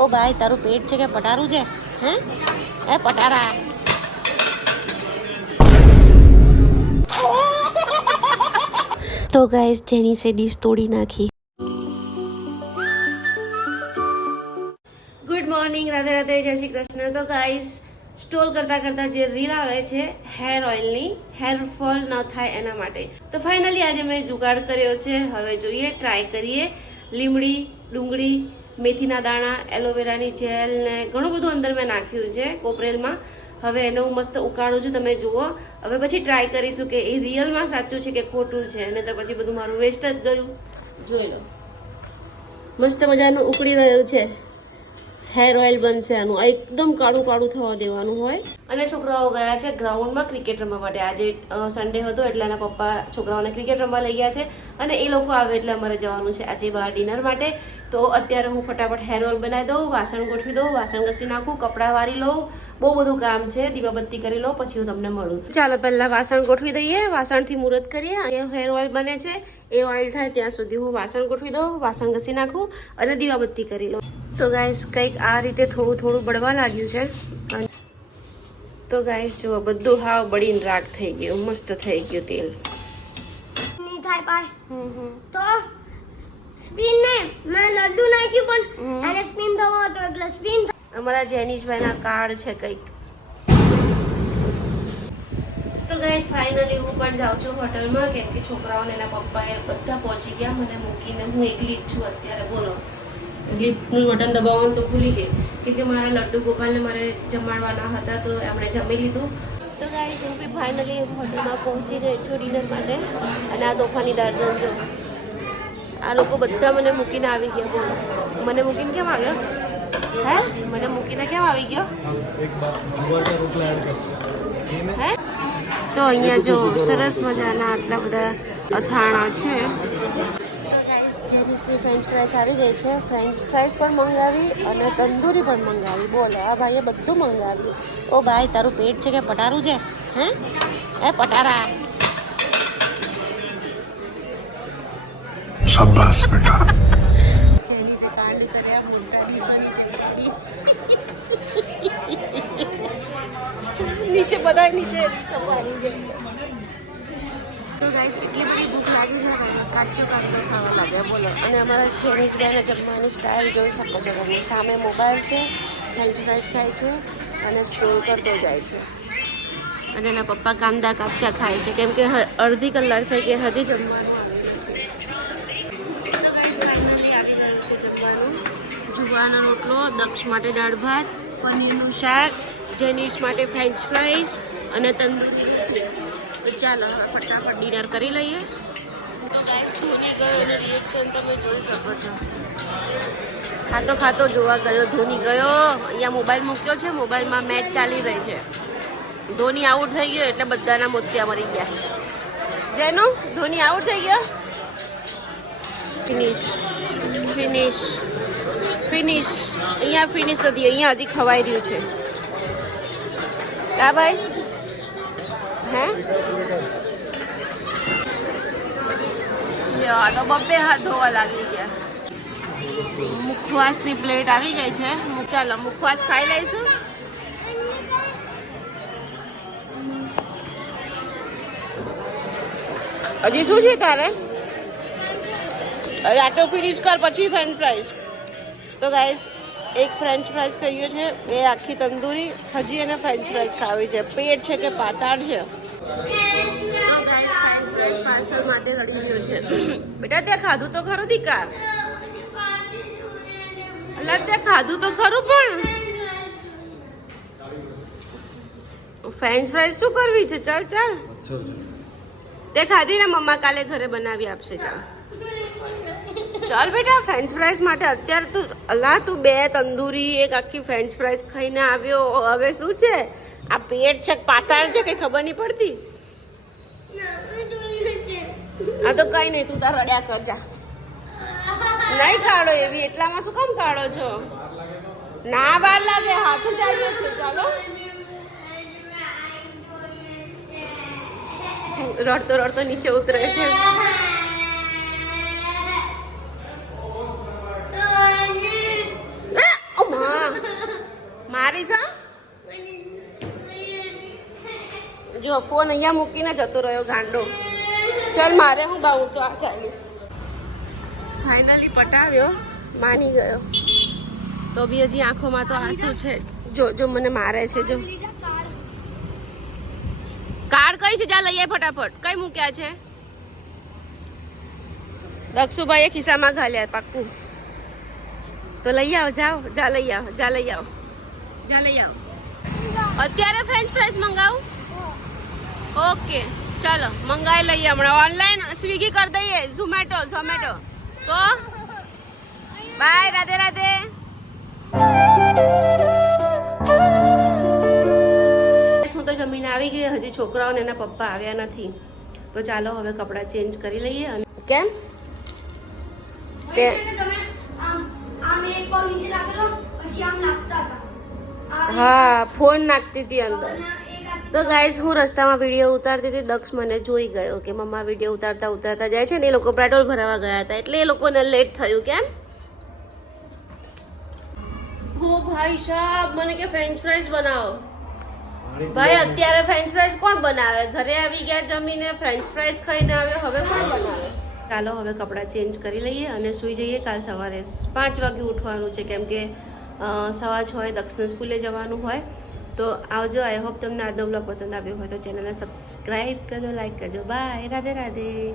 ઓ ભાઈ તારું પેટ છે કે પટારું છે? હે એ પટારા. તો ગાઈસ જેની સે ડીશ તોડી નાખી. ગુડ મોર્નિંગ, રાધે રાધે, જય શ્રી કૃષ્ણ. તો ગાઈસ સ્ટોલ કરતા કરતા જે રીલ આવે છે હેર ઓઇલની, હેર ફોલ ન થાય એના માટે, તો ફાઇનલી આજે મેં જુગાડ કર્યો છે. હવે જોઈએ, ટ્રાય કરીએ. લીમડી, ડુંગળી, મેથીના દાણા, એલોવેરાની જેલ ને ઘણું બધું અંદર મેં નાખ્યું છે કોપરેલમાં. હવે એને હું મસ્ત ઉકાળું છું, તમે જુઓ. હવે પછી ટ્રાય કરીશું કે એ રિયલમાં સાચું છે કે ખોટું છે, અને તો પછી બધું મારું વેસ્ટ જ ગયું. જોઈ લો, મસ્ત મજાનું ઉકળી રહ્યું છે. હેર ઓઇલ બનશે આનું. આ એકદમ કાળું કાળું થવા દેવાનું હોય. અને છોકરાઓ ગયા છે ગ્રાઉન્ડમાં ક્રિકેટ રમવા માટે. આજે સન્ડે હતો એટલે એના પપ્પા છોકરાઓને ક્રિકેટ રમવા લઈ ગયા છે, અને એ લોકો આવે એટલે અમારે જવાનું છે આજે બહાર ડિનર માટે. તો અત્યારે હું ફટાફટ હેર ઓઇલ બનાવી દઉં, વાસણ ગોઠવી દઉં, વાસણ ઘસી નાખું, કપડાં વારી લઉં. બહુ બધું કામ છે, દીવાબત્તી કરી લઉં, પછી હું તમને મળું. ચાલો પહેલા વાસણ ગોઠવી દઈએ, વાસણથી મુહૂર્ત કરીએ. અહીંયા હેર ઓઇલ બને છે, એ ઓઇલ થાય ત્યાં સુધી હું વાસણ ગોઠવી દઉં, વાસણ ઘસી નાખું અને દીવાબત્તી કરી લઉં. તો ગાઈસ કંઈક આ રીતે થોડું થોડું બળવા લાગ્યું છે. તો ગાઈસ જુઓ, બધું હાવ બળીને રાખ થઈ ગયું, મસ્ત થઈ ગયું તેલ. નહીં થાય પાય. તો સ્પિન ને મેં લડ્ડુ નાખ્યું પણ એને સ્પિન થવો હતો એટલે સ્પિન. અમારા જેનીશભાઈના કાર્ડ છે કંઈક. તો ગાઈસ ફાઇનલી હું પણ જાઉં છું હોટલમાં, કેમ કે છોકરાઓને એના પપ્પાએ બધા પહોંચી ગયા, મને મૂકીને હું એકલી જ છું અત્યારે. બોલો, લિફ્ટનું બટન દબાવવાનું તો ભૂલી ગઈ, કેમ કે મારા લડ્ડુ ગોપાલને મારે જમાડવાના હતા, તો એમણે જમી લીધું. તો ગાઈસ હું બી ફાઇનલી હોટલમાં પહોંચી ગઈ છું ડિનર માટે. અને આ તોફાની દાર્જન જો, આ લોકો બધા મને મૂકીને આવી ગયા. બોલો, મને મૂકીને કેમ આવ્યો? હે, મને મૂકીને કેમ આવી ગયો? હે, તો અહીંયા જો સરસ મજાના આટલા બધા અથાણા છે. તો ગાઈસ જેનીસની ફ્રેન્ચ ફ્રાઈસ આવી ગઈ છે. ફ્રેન્ચ ફ્રાઈસ પણ મંગાવી અને તંદૂરી પણ મંગાવી. બોલો, આ ભાઈએ બધું મંગાવ્યું. ઓ ભાઈ તારું પેટ છે કે પટારું છે? હે એ પટારા. શાબાશ બેટા. જેનીસે કાંડ કર્યા, મોટા ડીશોની ચટણી નીચે, બધા નીચે ડીશો પાડી ગઈ. તો ગાઈસ એટલી બધી ભૂખ લાગી છે ને, કાચો કાચો ખાવા લાગ્યા. બોલો, અને અમારા જેનીશભાઈને જમવાની સ્ટાઇલ જોઈ શકો છો તમે. સામે મોબાઈલ છે, ફ્રેન્ચ ફ્રાઈસ ખાય છે અને સ્ટ્રોલ કરતો જાય છે. અને એના પપ્પા કાંદા કાચા ખાય છે, કેમ કે અડધી કલાક થઈ કે હજી જમવાનું આવ્યું નથી. તો ગાઈસ ફાઇનલી આવી ગયું છે જમવાનું. જુવારનો રોટલો, દક્ષ માટે દાળ ભાત, પનીરનું શાક, જેનીશ માટે ફ્રેન્ચ ફ્રાઈસ અને તંદૂરી રોટલી. તો ચાલો હવે ફટાફટ ડિનર કરી લઈએ. તો ગાઈસ ધોની ગયો એનું રિએક્શન તમે જોઈ શકો છો. ખાતો ખાતો જોવા ગયો ધોની ગયો. અહીંયા મોબાઈલ મૂક્યો છે, મોબાઈલમાં મેચ ચાલી રહી છે. ધોની આઉટ થઈ ગયો એટલે બધાના મોતિયા મરી ગયા. જેનું ધોની આઉટ થઈ ગયો. Finish finish finish. અહીંયા ફિનિશ નથી, અહીંયા હજી ખવાઈ રહ્યું છે. કા ભાઈ? હે, તો બબ્બે હાથ ધોવા લાગી ગયા. મુખવાસની પ્લેટ આવી ગઈ છે. ચાલો મુખવાસ ખાઈ લઈશું. હજી શું છે તારે? અરે આટલો ફિનિશ કર પછી ફ્રેન્ચ ફ્રાઈસ. તો ગાઈસ એક ફ્રેન્ચ ફ્રાઈસ ખાઈએ છે, બે આખી તંદૂરી. હજી એને ફ્રેન્ચ ફ્રાઈસ ખાવી છે. પેટ છે કે પાતાળ છે? તો ગાઈસ ફ્રેન્ચ ફ્રાઈસ પાર્સલ માટે રડી રહ્યો છે. બેટા ત્યાં ખાધું તો ખરું દીકા? અલા ત્યાં ખાધું તો ખરું, પણ ફ્રેન્ચ ફ્રાઈસ શું કરવી છે? ચાલ ચાલ, તે ખાધી ને, મમ્મા કાલે ઘરે બનાવી આપશે. ચાલ ચાલ બેટા, ફ્રેન્ચ ફ્રાઈસ માટે અત્યારે તું, અલા તું બે તંદૂરી એક આખી ફ્રેન્ચ ફ્રાઈસ ખાઈને આવ્યો. હવે શું છે આ? પેટ છે પાતાળ છે કઈ ખબર નહીં પડતી. આ તો કઈ નહીં, તું તાર રડ્યા કર જા. નહીં કાઢો એવી, એટલામાં શું કામ કાઢો છો? ના વાર લાગે, હાથ જ આવ્યો છે. ચાલો, રડતો રડતો નીચે ઉતરે છે. મારી છે જો ફોન અહીંયા મૂકીને જતો રહ્યો ગાંડો. ચાલ મારે હું બાઉ તો આ ચાલી ફાઇનલી પટાવ્યો, માની ગયો. તો બી હજી આંખોમાં તો આંસુ છે. જો જો મને મારે છે. જો કાર્ડ કઈ છે? જા લઈ આય ફટાફટ. કઈ મૂક્યા છે? દક્ષુભાઈએ ખિસ્સામાં ઘાલ્યા પાક્કું. તો લઈ આવો, જાઓ, જા લઈ આવો, જા લઈ આવો, જા લઈ આવો. અત્યારે ફ્રેન્ચ ફ્રાઈઝ મંગાવું? ઓકે ચાલો મંગાવી લઈએ હમણાં. ઓનલાઈન સ્વિગી કરી દઈએ, ઝોમેટો. તો બાય, રાધે રાધે. હું તો જમીને આવી ગઈ, હજી છોકરાઓ ને એના પપ્પા આવ્યા નથી. તો ચાલો હવે કપડાં ચેન્જ કરી લઈએ. અને કેમ તમે આમ એક પગ નીચે રાખેલો, પછી આમ નાખતા હતા. હા, ફોન નાખતી હતી અંદર. તો ગાઈઝ હું રસ્તામાં વિડીયો ઉતારતી હતી, દક્ષ મને જોઈ ગયો કે મમ્મા વિડીયો ઉતારતા જાય છે ને. એ લોકો પેટ્રોલ ભરાવા ગયા હતા એટલે એ લોકોને લેટ થયું. કેમ હો ભાઈ સાહેબ, મને કે ફ્રેન્ચ ફ્રાઈઝ બનાવો. ભાઈ અત્યારે ફ્રેન્ચ ફ્રાઈઝ કોણ બનાવે? ઘરે આવી ગયા જમીને, ફ્રેન્ચ ફ્રાઈઝ ખાઈને આવ્યો, હવે કોણ બનાવે? ચાલો હવે કપડાં ચેન્જ કરી લઈએ અને સૂઈ જઈએ. કાલ સવારે 5 વાગે ઉઠવાનું છે કેમ કે 6:15 દક્ષને સ્કૂલે જવાનું હોય. તો આવજો. આઈ હોપ તમને આજનો બ્લોગ પસંદ આવ્યો હોય તો ચેનલને સબસ્ક્રાઈબ કરજો, લાઈક કરજો. બાય, રાધે રાધે.